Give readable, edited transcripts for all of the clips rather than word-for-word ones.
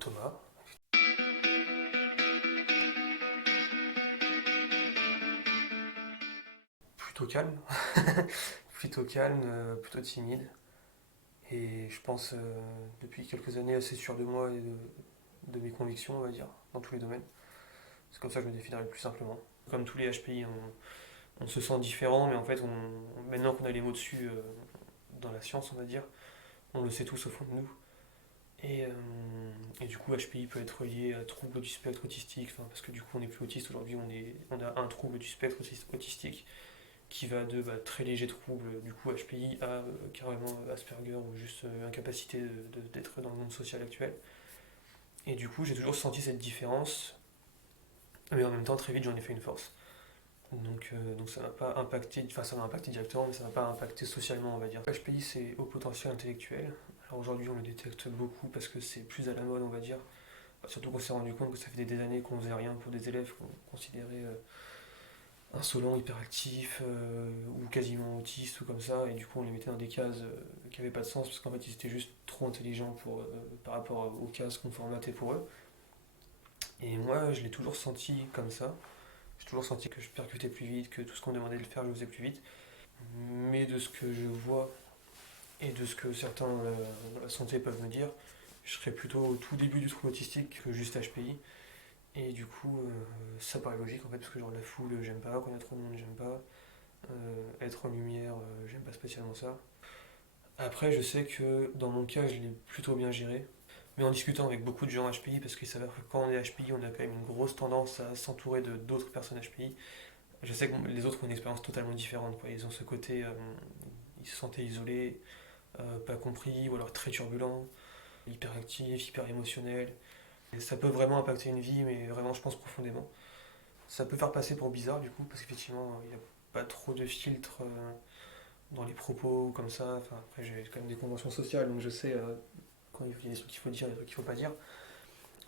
Thomas, plutôt calme, plutôt calme, plutôt timide. Et je pense depuis quelques années assez sûr de moi et de mes convictions, on va dire, dans tous les domaines. C'est comme ça que je me définirais le plus simplement. Comme tous les HPI, on se sent différent, mais en fait, maintenant qu'on a les mots dessus dans la science, on va dire, on le sait tous au fond de nous. Et, euh, et du coup, HPI peut être relié à trouble du spectre autistique, enfin, parce que du coup, on n'est plus autiste aujourd'hui, on a un trouble du spectre autistique qui va de très léger trouble du coup HPI à carrément Asperger ou juste incapacité d'être dans le monde social actuel. Et du coup, j'ai toujours senti cette différence, mais en même temps, très vite, j'en ai fait une force. Donc ça m'a pas impacté, enfin ça m'a impacté directement, mais ça m'a pas impacté socialement, on va dire. HPI, c'est haut potentiel intellectuel. Alors aujourd'hui, on le détecte beaucoup parce que c'est plus à la mode, on va dire. Surtout qu'on s'est rendu compte que ça fait des années qu'on faisait rien pour des élèves qu'on considérait insolents, hyperactifs ou quasiment autistes ou comme ça, et du coup on les mettait dans des cases qui n'avaient pas de sens parce qu'en fait ils étaient juste trop intelligents par rapport aux cases qu'on formatait pour eux. Et moi je l'ai toujours senti comme ça, j'ai toujours senti que je percutais plus vite, que tout ce qu'on me demandait de faire je le faisais plus vite, mais de ce que je vois et de ce que certains dans la santé peuvent me dire, je serais plutôt au tout début du trouble autistique que juste HPI. Et du coup, ça paraît logique en fait, parce que genre la foule, j'aime pas, quand il y a trop de monde, j'aime pas. Être en lumière, j'aime pas spécialement ça. Après, je sais que dans mon cas, je l'ai plutôt bien géré. Mais en discutant avec beaucoup de gens HPI, parce qu'il s'avère que quand on est HPI, on a quand même une grosse tendance à s'entourer de d'autres personnes HPI. Je sais que les autres ont une expérience totalement différente, quoi. Ils ont ce côté, ils se sentaient isolés, pas compris, ou alors très turbulents, hyperactifs, hyper émotionnels. Et ça peut vraiment impacter une vie, mais vraiment, je pense profondément. Ça peut faire passer pour bizarre, du coup, parce qu'effectivement, il n'y a pas trop de filtres dans les propos comme ça. Enfin, après, j'ai quand même des conventions sociales, donc je sais quand il y a des trucs qu'il faut dire, des trucs qu'il faut pas dire.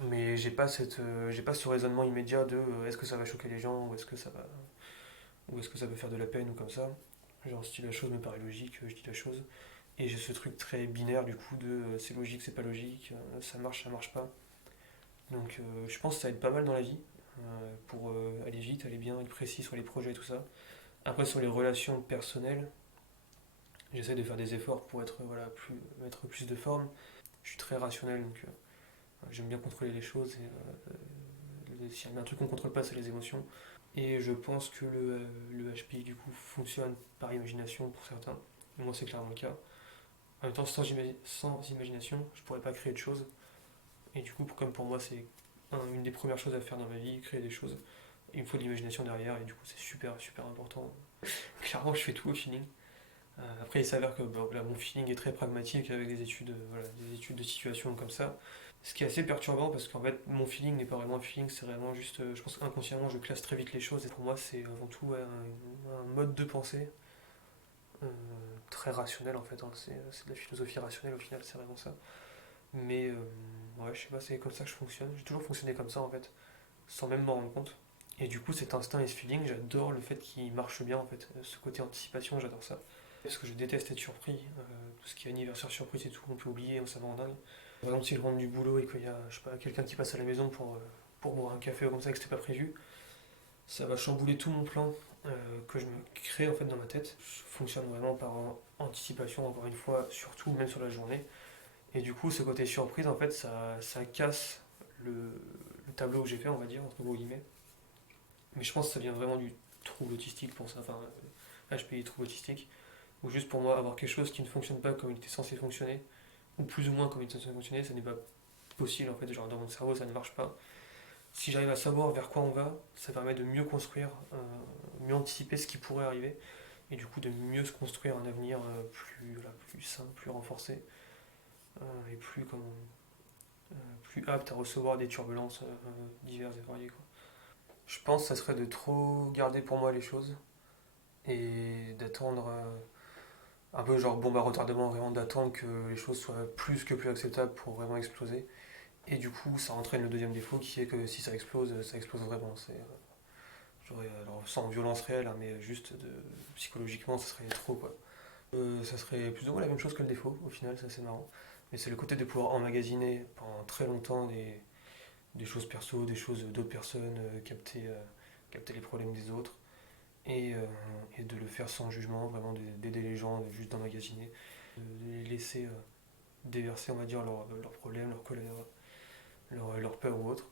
Mais j'ai pas ce raisonnement immédiat de est-ce que ça va choquer les gens ou est-ce que ça peut faire de la peine ou comme ça. Genre si la chose me paraît logique, je dis la chose. Et j'ai ce truc très binaire du coup de c'est logique, c'est pas logique, ça marche pas. Donc je pense que ça aide pas mal dans la vie pour aller vite, aller bien, être précis sur les projets et tout ça. Après sur les relations personnelles, j'essaie de faire des efforts pour être mettre plus de forme. Je suis très rationnel, donc j'aime bien contrôler les choses. S'il y a un truc qu'on ne contrôle pas, c'est les émotions. Et je pense que le HPI du coup fonctionne par imagination pour certains. Moi, c'est clairement le cas. En même temps, sans imagination, je pourrais pas créer de choses. Et du coup, comme pour moi, c'est une des premières choses à faire dans ma vie, créer des choses. Il me faut de l'imagination derrière, et du coup, c'est super, super important. Clairement, je fais tout au feeling. Après, il s'avère que là, mon feeling est très pragmatique avec des études de situation comme ça. Ce qui est assez perturbant parce qu'en fait, mon feeling n'est pas vraiment un feeling, c'est vraiment juste. Je pense qu'inconsciemment, je classe très vite les choses et pour moi, c'est avant tout ouais, un mode de pensée euh, très rationnel en fait. Hein. C'est de la philosophie rationnelle au final, c'est vraiment ça. Mais ouais, je sais pas, c'est comme ça que je fonctionne. J'ai toujours fonctionné comme ça en fait, sans même m'en rendre compte. Et du coup, cet instinct et ce feeling, j'adore le fait qu'il marche bien en fait. Ce côté anticipation, j'adore ça. Parce que je déteste être surpris. Tout ce qui est anniversaire surprise et tout, on peut oublier, ça me rend dingue. Par exemple, si je rentre du boulot et qu'il y a, je sais pas, quelqu'un qui passe à la maison pour boire un café ou comme ça et que c'était pas prévu, ça va chambouler tout mon plan que je me crée en fait dans ma tête. Je fonctionne vraiment par anticipation, encore une fois, surtout même sur la journée. Et du coup, ce côté surprise, en fait, ça casse le tableau que j'ai fait, on va dire, entre gros guillemets. Mais je pense que ça vient vraiment du trouble autistique pour ça, enfin, HPI trouble autistique. Ou juste pour moi, avoir quelque chose qui ne fonctionne pas comme il était censé fonctionner, ou plus ou moins comme il était censé fonctionner, ça n'est pas possible en fait, genre dans mon cerveau ça ne marche pas. Si j'arrive à savoir vers quoi on va, ça permet de mieux construire, mieux anticiper ce qui pourrait arriver, et du coup de mieux se construire un avenir plus simple, plus renforcé, et plus apte à recevoir des turbulences diverses et variées. Quoi. Je pense que ça serait de trop garder pour moi les choses, et d'attendre un peu genre bombe à retardement, vraiment d'attendre que les choses soient plus acceptables pour vraiment exploser. Et du coup, ça entraîne le deuxième défaut qui est que si ça explose vraiment. Alors sans violence réelle, hein, mais juste psychologiquement, ça serait trop quoi. Ça serait plus ou moins la même chose que le défaut, au final, c'est assez marrant. Mais c'est le côté de pouvoir emmagasiner pendant très longtemps des choses perso, des choses d'autres personnes, capter les problèmes des autres, et, euh, et de le faire sans jugement, vraiment d'aider les gens, juste d'emmagasiner, de les laisser déverser, on va dire, leurs problèmes, leur colère, leur peur ou autre,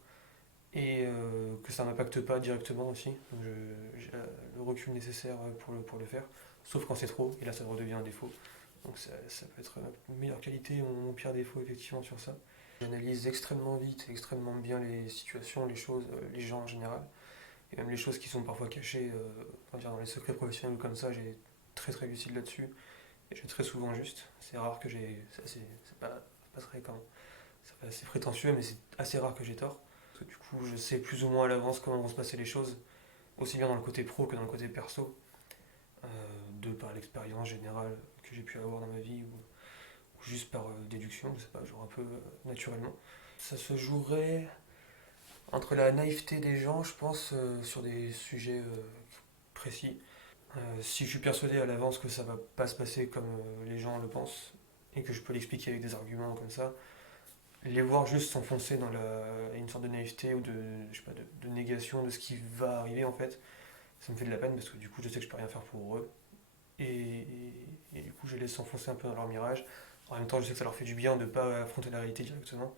et que ça m'impacte pas directement aussi. Donc j'ai le recul nécessaire pour le faire, sauf quand c'est trop, et là ça redevient un défaut. Donc ça peut être ma meilleure qualité ou mon pire défaut effectivement sur ça. J'analyse extrêmement vite, extrêmement bien les situations, les choses, les gens en général, et même les choses qui sont parfois cachées, on va dire dans les secrets professionnels ou comme ça, j'ai très très lucide là-dessus, et j'ai très souvent juste. C'est rare que j'ai... C'est pas très quand ça fait assez prétentieux, mais c'est assez rare que j'ai tort. Parce que du coup, je sais plus ou moins à l'avance comment vont se passer les choses, aussi bien dans le côté pro que dans le côté perso, de par l'expérience générale que j'ai pu avoir dans ma vie, ou juste par déduction, je sais pas, genre un peu naturellement. Ça se jouerait entre la naïveté des gens, je pense, sur des sujets précis. Si je suis persuadé à l'avance que ça va pas se passer comme les gens le pensent, et que je peux l'expliquer avec des arguments comme ça, les voir juste s'enfoncer dans une sorte de naïveté ou je sais pas, de négation de ce qui va arriver en fait, ça me fait de la peine parce que du coup je sais que je peux rien faire pour eux. Et du coup je les laisse s'enfoncer un peu dans leur mirage. En même temps je sais que ça leur fait du bien de ne pas affronter la réalité directement.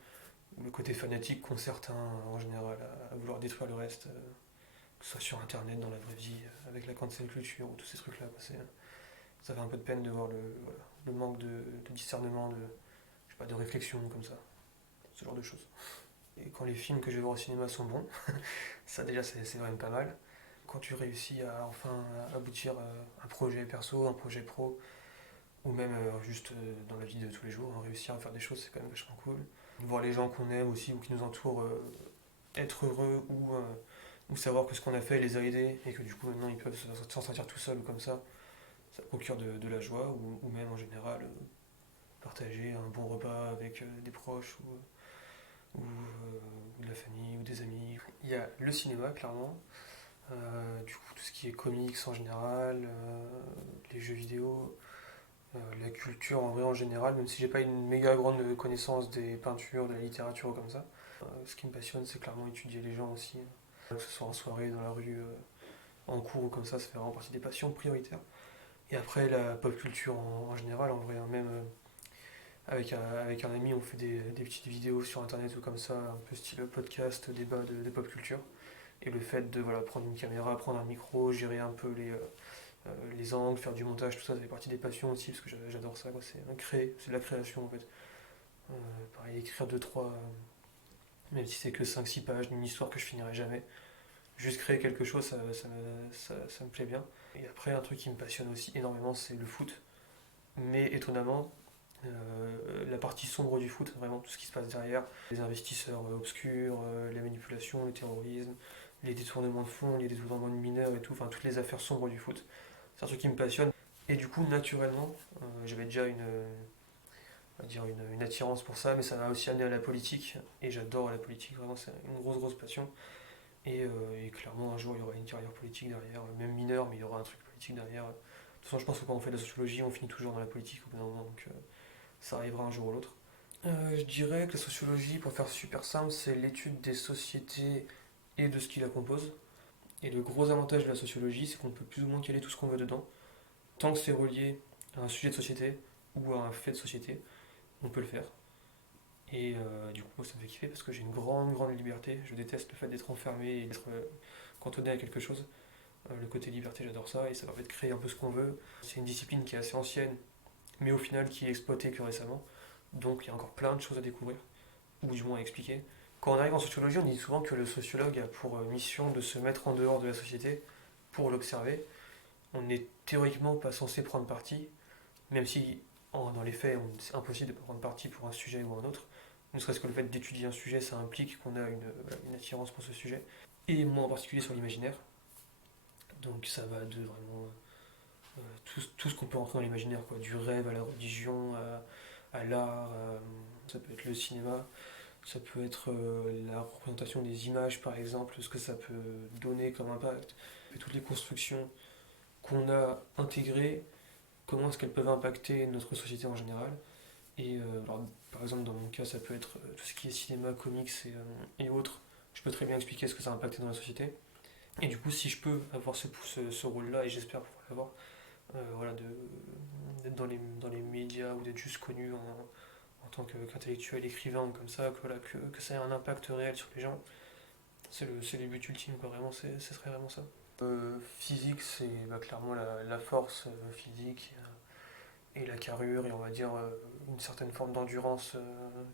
Le côté fanatique qu'ont certains en général à vouloir détruire le reste, que ce soit sur internet, dans la vraie vie, avec la cancel culture ou tous ces trucs là. Ça fait un peu de peine de voir voilà, le manque de discernement, je sais pas, de réflexion comme ça, ce genre de choses. Et quand les films que je vais voir au cinéma sont bons, ça déjà c'est quand même pas mal. Quand tu réussis à enfin aboutir à un projet perso, un projet pro, ou même juste dans la vie de tous les jours, hein, réussir à faire des choses, c'est quand même vachement cool. Voir les gens qu'on aime aussi ou qui nous entourent être heureux ou savoir que ce qu'on a fait les a aidés et que du coup maintenant ils peuvent s'en sortir tout seuls ou comme ça procure de la joie ou même en général partager un bon repas avec des proches ou de la famille ou des amis. Il y a le cinéma clairement, du coup tout ce qui est comics en général, les jeux vidéo, la culture en vrai en général, même si j'ai pas une méga grande connaissance des peintures, de la littérature ou comme ça. Ce qui me passionne c'est clairement étudier les gens aussi, que ce soit en soirée, dans la rue, en cours ou comme ça fait vraiment partie des passions prioritaires. Et après la pop culture en général, en vrai, hein, même avec un ami on fait des petites vidéos sur internet ou comme ça, un peu style podcast, débat de pop culture. Et le fait de voilà, prendre une caméra, prendre un micro, gérer un peu les angles, faire du montage, tout ça, ça fait partie des passions aussi, parce que j'adore ça, quoi. C'est de la création en fait. Pareil, écrire deux trois même si c'est que cinq six pages d'une histoire que je finirai jamais. Juste créer quelque chose, ça me plaît bien. Et après, un truc qui me passionne aussi énormément, c'est le foot. Mais étonnamment, la partie sombre du foot, vraiment tout ce qui se passe derrière, les investisseurs obscurs, la manipulation, le terrorisme, les détournements de fonds, les détournements de mineurs et tout, enfin toutes les affaires sombres du foot. C'est un truc qui me passionne. Et du coup, naturellement, j'avais déjà on va dire une attirance pour ça, mais ça m'a aussi amené à la politique. Et j'adore la politique, vraiment, c'est une grosse passion. Et clairement, un jour, il y aura une carrière politique derrière, même mineure, mais il y aura un truc politique derrière. De toute façon, je pense que quand on fait de la sociologie, on finit toujours dans la politique au bout d'un moment, donc ça arrivera un jour ou l'autre. Je dirais que la sociologie, pour faire super simple, c'est l'étude des sociétés et de ce qui la compose. Et le gros avantage de la sociologie, c'est qu'on peut plus ou moins caler tout ce qu'on veut dedans. Tant que c'est relié à un sujet de société ou à un fait de société, on peut le faire. Et du coup, ça me fait kiffer parce que j'ai une grande liberté. Je déteste le fait d'être enfermé et d'être cantonné à quelque chose. Le côté liberté, j'adore ça et ça permet de créer un peu ce qu'on veut. C'est une discipline qui est assez ancienne, mais au final qui est exploitée que récemment. Donc il y a encore plein de choses à découvrir, ou du moins à expliquer. Quand on arrive en sociologie, on dit souvent que le sociologue a pour mission de se mettre en dehors de la société pour l'observer. On n'est théoriquement pas censé prendre parti, même si dans les faits, c'est impossible de prendre parti pour un sujet ou un autre. Ne serait-ce que le fait d'étudier un sujet, ça implique qu'on a une attirance pour ce sujet. Et moi en particulier sur l'imaginaire. Donc ça va de vraiment tout ce qu'on peut rentrer dans l'imaginaire, quoi. Du rêve à la religion, à l'art, ça peut être le cinéma, ça peut être la représentation des images par exemple, ce que ça peut donner comme impact, et toutes les constructions qu'on a intégrées, comment est-ce qu'elles peuvent impacter notre société en général. Et alors, par exemple, dans mon cas, ça peut être tout ce qui est cinéma, comics et autres. Je peux très bien expliquer ce que ça a impacté dans la société. Et du coup, si je peux avoir ce rôle-là, et j'espère pouvoir l'avoir, voilà, d'être dans les médias ou d'être juste connu en tant qu'intellectuel, écrivain ou comme ça, voilà, que ça ait un impact réel sur les gens, c'est le but ultime, quoi, vraiment, ce serait vraiment ça. Physique, c'est clairement la force physique et la carrure et on va dire une certaine forme d'endurance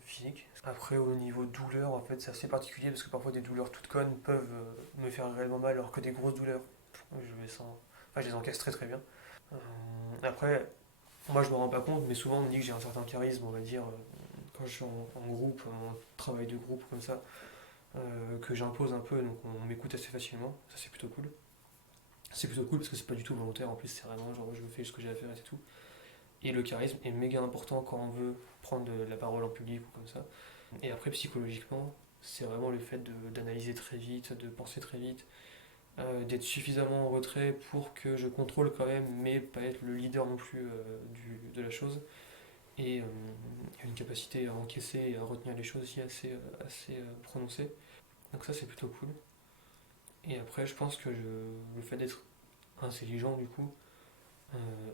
physique. Après au niveau douleur en fait c'est assez particulier parce que parfois des douleurs toutes connes peuvent me faire réellement mal alors que des grosses douleurs je les encaisse très très bien. Après moi je me rends pas compte mais souvent on me dit que j'ai un certain charisme on va dire quand je suis en groupe, en travail de groupe comme ça, que j'impose un peu donc on m'écoute assez facilement, ça c'est plutôt cool. C'est plutôt cool parce que c'est pas du tout volontaire en plus c'est vraiment genre je fais ce que j'ai à faire et c'est tout. Et le charisme est méga important quand on veut prendre de la parole en public ou comme ça. Et après, psychologiquement, c'est vraiment le fait d'analyser très vite, de penser très vite, d'être suffisamment en retrait pour que je contrôle quand même, mais pas être le leader non plus de la chose. Et une capacité à encaisser et à retenir les choses aussi assez prononcée. Donc ça, c'est plutôt cool. Et après, je pense que le fait d'être intelligent, du coup,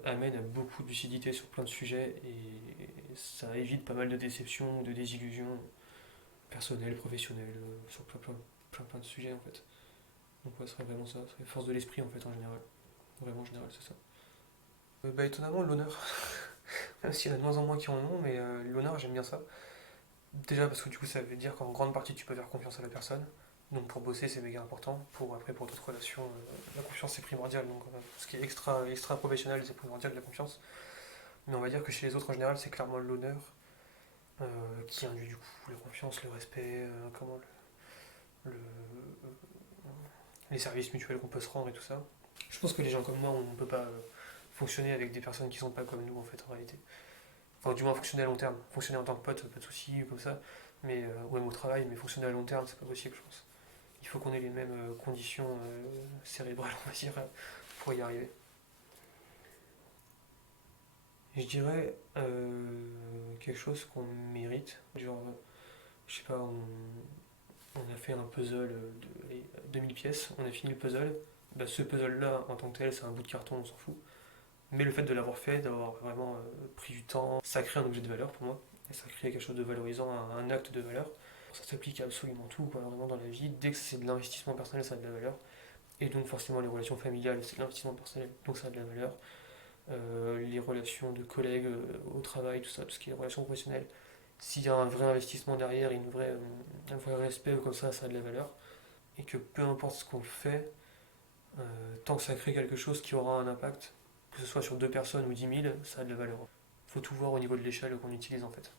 amène à beaucoup de lucidité sur plein de sujets et ça évite pas mal de déceptions, de désillusions personnelles, professionnelles, sur plein de sujets en fait. Donc ouais, ce serait vraiment ça, ce serait force de l'esprit en fait en général. Vraiment en général, c'est ça. Étonnamment, l'honneur. Même s'il y en a de moins en moins qui en ont, mais l'honneur, j'aime bien ça. Déjà parce que du coup, ça veut dire qu'en grande partie, tu peux faire confiance à la personne. Donc pour bosser, c'est méga important. Pour d'autres relations, la confiance c'est primordial. Donc ce qui est extra professionnel, c'est primordial la confiance. Mais on va dire que chez les autres en général, c'est clairement l'honneur qui induit du coup la confiance, le respect, le- les services mutuels qu'on peut se rendre et tout ça. Je pense que les gens comme moi, on ne peut pas fonctionner avec des personnes qui sont pas comme nous en fait en réalité. Enfin, du moins fonctionner à long terme. Fonctionner en tant que pote, pas de soucis comme ça. Mais, ou même au travail, mais fonctionner à long terme, c'est pas possible, je pense. Il faut qu'on ait les mêmes conditions cérébrales, on va dire, pour y arriver. Je dirais quelque chose qu'on mérite. Genre, je sais pas, on a fait un puzzle de 2000 pièces, on a fini le puzzle. Bah, ce puzzle-là, en tant que tel, c'est un bout de carton, on s'en fout. Mais le fait de l'avoir fait, d'avoir vraiment pris du temps, ça crée un objet de valeur pour moi. Et ça crée quelque chose de valorisant, un acte de valeur. Ça s'applique à absolument tout, quoi, vraiment dans la vie. Dès que c'est de l'investissement personnel, ça a de la valeur. Et donc forcément les relations familiales, c'est de l'investissement personnel, donc ça a de la valeur. Les relations de collègues au travail, tout ce qui est relations professionnelles, s'il y a un vrai investissement derrière, un vrai respect comme ça a de la valeur. Et que peu importe ce qu'on fait, tant que ça crée quelque chose qui aura un impact, que ce soit sur deux personnes ou 10 000, ça a de la valeur. Il faut tout voir au niveau de l'échelle qu'on utilise en fait.